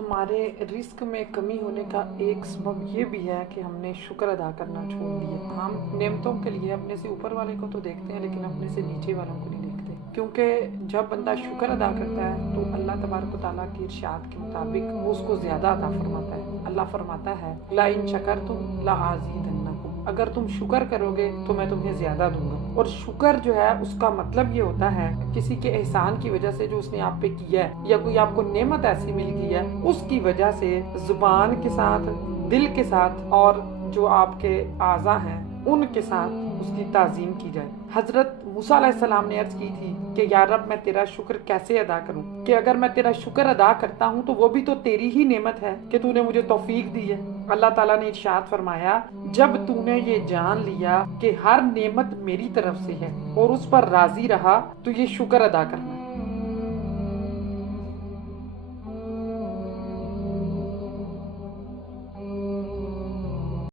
ہمارے رزق میں کمی ہونے کا ایک سبب یہ بھی ہے کہ ہم نے شکر ادا کرنا چھوڑ دیا۔ ہم نعمتوں کے لیے اپنے سے اوپر والے کو تو دیکھتے ہیں لیکن اپنے سے نیچے والوں کو نہیں دیکھتے، کیونکہ جب بندہ شکر ادا کرتا ہے تو اللہ تبارک و تعالیٰ کی ارشاد کے مطابق وہ اس کو زیادہ عطا فرماتا ہے۔ اللہ فرماتا ہے لَئِن شَكَرْتُمْ لَأَزِيدَنَّكُمْ، اگر تم شکر کرو گے تو میں تمہیں زیادہ دوں گا۔ اور شکر جو ہے اس کا مطلب یہ ہوتا ہے کسی کے احسان کی وجہ سے جو اس نے آپ پہ کیا ہے، یا کوئی آپ کو نعمت ایسی مل گئی ہے، اس کی وجہ سے زبان کے ساتھ، دل کے ساتھ اور جو آپ کے اعضاء ہیں ان کے ساتھ اس کی تعظیم کی جائے۔ حضرت موسیٰ علیہ السلام نے عرض کی تھی کہ یا رب میں تیرا شکر کیسے ادا کروں، کہ اگر میں تیرا شکر ادا کرتا ہوں تو وہ بھی تو تیری ہی نعمت ہے کہ تو نے مجھے توفیق دی ہے۔ اللہ تعالیٰ نے ارشاد فرمایا جب تو نے یہ جان لیا کہ ہر نعمت میری طرف سے ہے اور اس پر راضی رہا تو یہ شکر ادا کرنا۔